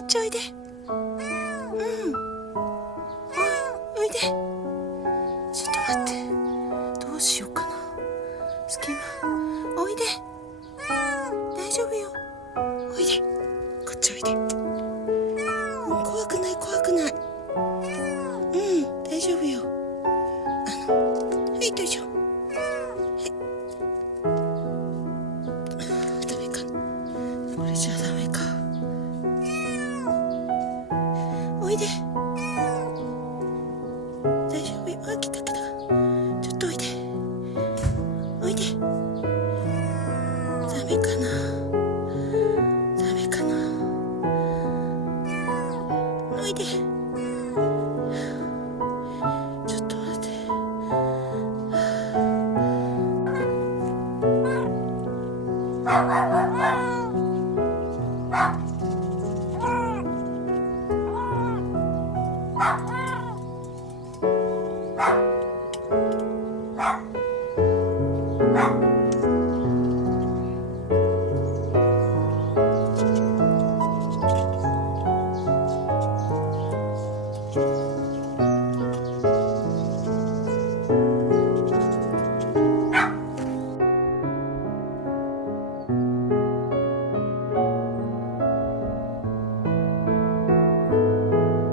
っちおいで。おいで。ちょっと待って。どうしようかな。隙間。おいで。大丈夫よ。おいで。こっちおいで。怖くない怖くない。大丈夫よ。はいどうぞ。ダメか。これじゃダメか。おいで。大丈夫よ。あ、来た。ちょっとおいで。おいで。ダメかな。おいで。ちょっと待って。